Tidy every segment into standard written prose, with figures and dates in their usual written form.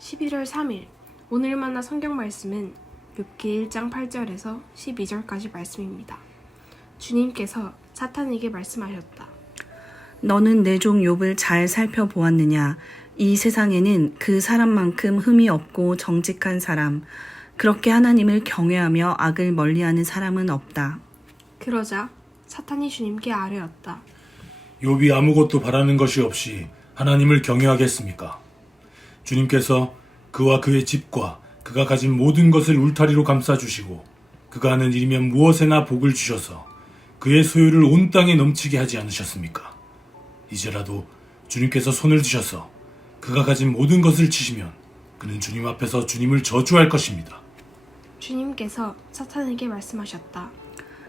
11월 3일 오늘 만나 성경 말씀은 욥기 1장 8절에서 12절까지 말씀입니다. 주님께서 사탄에게 말씀하셨다. 너는 내 종 욥을 잘 살펴보았느냐? 이 세상에는 그 사람만큼 흠이 없고 정직한 사람, 그렇게 하나님을 경외하며 악을 멀리하는 사람은 없다. 그러자 사탄이 주님께 아뢰었다. 욥이 아무것도 바라는 것이 없이 하나님을 경외하겠습니까? 주님께서 그와 그의 집과 그가 가진 모든 것을 울타리로 감싸주시고 그가 하는 일이면 무엇에나 복을 주셔서 그의 소유를 온 땅에 넘치게 하지 않으셨습니까? 이제라도 주님께서 손을 드셔서 그가 가진 모든 것을 치시면 그는 주님 앞에서 주님을 저주할 것입니다. 주님께서 사탄에게 말씀하셨다.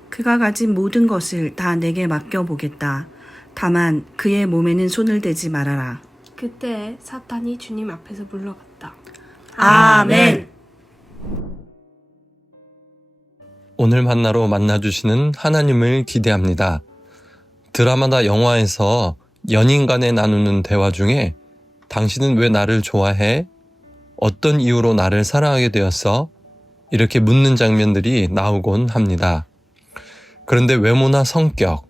그가 가진 모든 것을 다 내게 맡겨보겠다. 다만 그의 몸에는 손을 대지 말아라. 그때 사탄이 주님 앞에서 물러갔다. 아멘. 오늘 만나로 만나주시는 하나님을 기대합니다. 드라마나 영화에서 연인 간에 나누는 대화 중에 당신은 왜 나를 좋아해? 어떤 이유로 나를 사랑하게 되었어? 이렇게 묻는 장면들이 나오곤 합니다. 그런데 외모나 성격,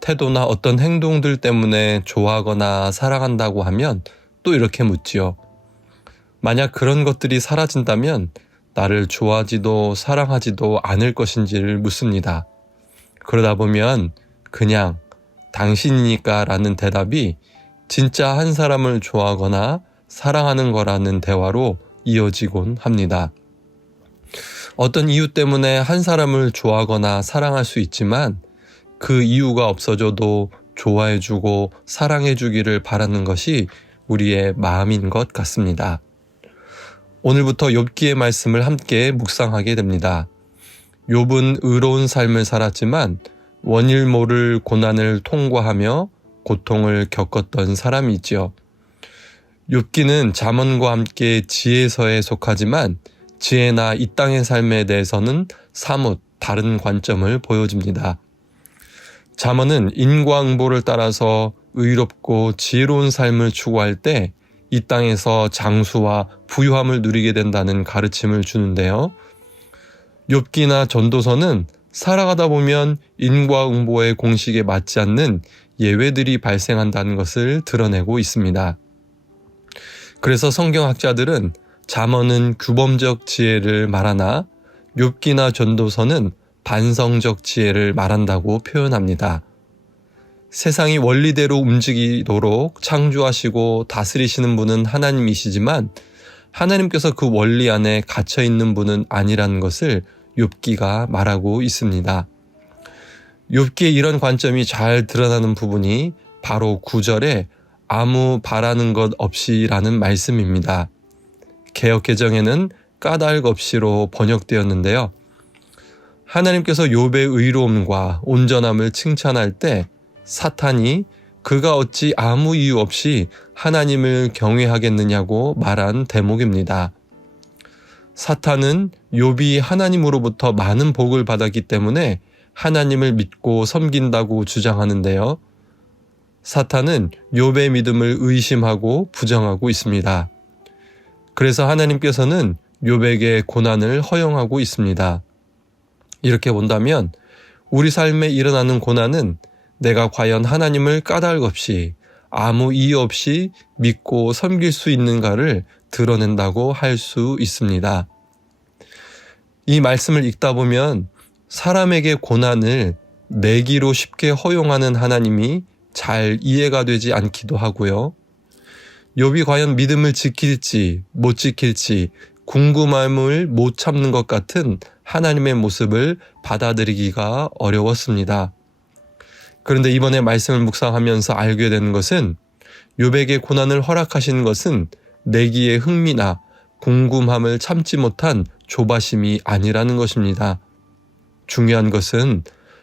태도나 어떤 행동들 때문에 좋아하거나 사랑한다고 하면 또 이렇게 묻지요. 만약 그런 것들이 사라진다면 나를 좋아하지도 사랑하지도 않을 것인지를 묻습니다. 그러다 보면 그냥 당신이니까 라는 대답이 진짜 한 사람을 좋아하거나 사랑하는 거라는 대화로 이어지곤 합니다. 어떤 이유 때문에 한 사람을 좋아하거나 사랑할 수 있지만 그 이유가 없어져도 좋아해주고 사랑해주기를 바라는 것이 우리의 마음인 것 같습니다. 오늘부터 욥기의 말씀을 함께 묵상하게 됩니다. 욥은 의로운 삶을 살았지만 원일 모를 고난을 통과하며 고통을 겪었던 사람이지요. 욥기는 잠언과 함께 지혜서에 속하지만 지혜나 이 땅의 삶에 대해서는 사뭇 다른 관점을 보여줍니다. 잠언은 인과응보를 따라서 의롭고 지혜로운 삶을 추구할 때 이 땅에서 장수와 부유함을 누리게 된다는 가르침을 주는데요. 욥기나 전도서는 살아가다 보면 인과응보의 공식에 맞지 않는 예외들이 발생한다는 것을 드러내고 있습니다. 그래서 성경학자들은 잠언은 규범적 지혜를 말하나 욥기나 전도서는 반성적 지혜를 말한다고 표현합니다. 세상이 원리대로 움직이도록 창조하시고 다스리시는 분은 하나님이시지만 하나님께서 그 원리 안에 갇혀 있는 분은 아니라는 것을 욥기가 말하고 있습니다. 욥기의 이런 관점이 잘 드러나는 부분이 바로 9절에 아무 바라는 것 없이라는 말씀입니다. 개역개정에는 까닭 없이로 번역되었는데요. 하나님께서 욥의 의로움과 온전함을 칭찬할 때 사탄이 그가 어찌 아무 이유 없이 하나님을 경외하겠느냐고 말한 대목입니다. 사탄은 욥이 하나님으로부터 많은 복을 받았기 때문에 하나님을 믿고 섬긴다고 주장하는데요. 사탄은 욥의 믿음을 의심하고 부정하고 있습니다. 그래서 하나님께서는 욥에게 고난을 허용하고 있습니다. 이렇게 본다면 우리 삶에 일어나는 고난은 내가 과연 하나님을 까닭 없이 아무 이유 없이 믿고 섬길 수 있는가를 드러낸다고 할 수 있습니다. 이 말씀을 읽다 보면 사람에게 고난을 내기로 쉽게 허용하는 하나님이 잘 이해가 되지 않기도 하고요. 욥이 과연 믿음을 지킬지 못 지킬지 궁금함을 못 참는 것 같은 하나님의 모습을 받아들이기가 어려웠습니다. 그런데 이번에 말씀을 묵상하면서 알게 되는 것은 욥에게 고난을 허락하시는 것은 내기의 흥미나 궁금함을 참지 못한 조바심이 아니라는 것입니다. 중요한 것은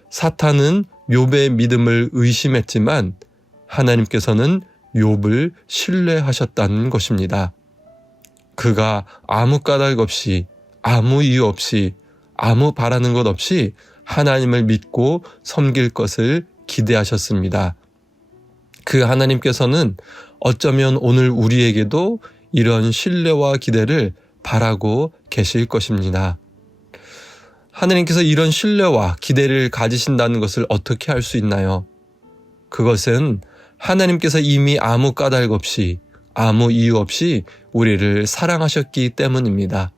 사탄은 욥의 믿음을 의심했지만 하나님께서는 욥을 신뢰하셨다는 것입니다. 그가 아무 까닭 없이 아무 이유 없이 아무 바라는 것 없이 하나님을 믿고 섬길 것을 기대하셨습니다. 그 하나님께서는 어쩌면 오늘 우리에게도 이런 신뢰와 기대를 바라고 계실 것입니다. 하나님께서 이런 신뢰와 기대를 가지신다는 것을 어떻게 알 수 있나요? 그것은 하나님께서 이미 아무 까닭 없이, 아무 이유 없이 우리를 사랑하셨기 때문입니다.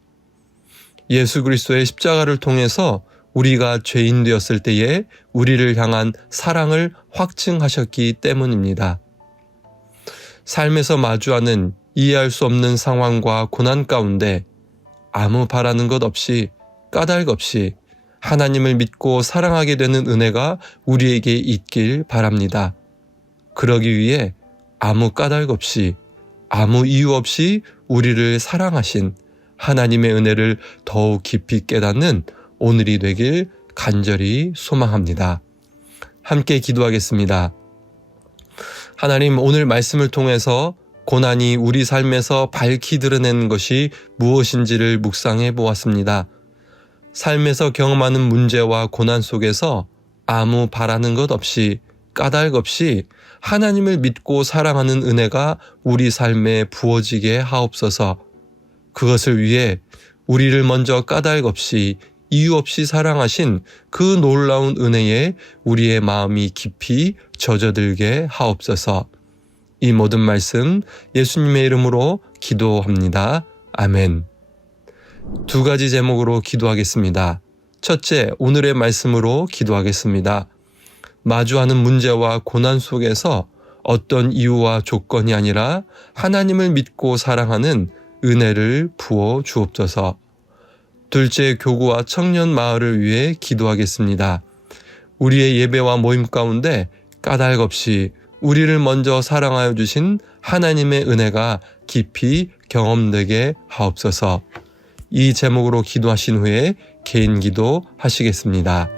예수 그리스도의 십자가를 통해서 우리가 죄인 되었을 때에 우리를 향한 사랑을 확증하셨기 때문입니다. 삶에서 마주하는 이해할 수 없는 상황과 고난 가운데 아무 바라는 것 없이, 까닭 없이 하나님을 믿고 사랑하게 되는 은혜가 우리에게 있길 바랍니다. 그러기 위해 아무 까닭 없이, 아무 이유 없이 우리를 사랑하신 하나님의 은혜를 더욱 깊이 깨닫는 오늘이 되길 간절히 소망합니다. 함께 기도하겠습니다. 하나님, 오늘 말씀을 통해서 고난이 우리 삶에서 밝히 드러내는 것이 무엇인지를 묵상해 보았습니다. 삶에서 경험하는 문제와 고난 속에서 아무 바라는 것 없이, 까닭 없이 하나님을 믿고 사랑하는 은혜가 우리 삶에 부어지게 하옵소서. 그것을 위해 우리를 먼저 까닭 없이, 이유 없이 사랑하신 그 놀라운 은혜에 우리의 마음이 깊이 젖어들게 하옵소서. 이 모든 말씀 예수님의 이름으로 기도합니다. 아멘. 두 가지 제목으로 기도하겠습니다. 첫째, 오늘의 말씀으로 기도하겠습니다. 마주하는 문제와 고난 속에서 어떤 이유와 조건이 아니라 하나님을 믿고 사랑하는 은혜를 부어 주옵소서. 둘째, 교구와 청년 마을을 위해 기도하겠습니다. 우리의 예배와 모임 가운데 까닭 없이 우리를 먼저 사랑하여 주신 하나님의 은혜가 깊이 경험되게 하옵소서. 이 제목으로 기도하신 후에 개인 기도 하시겠습니다.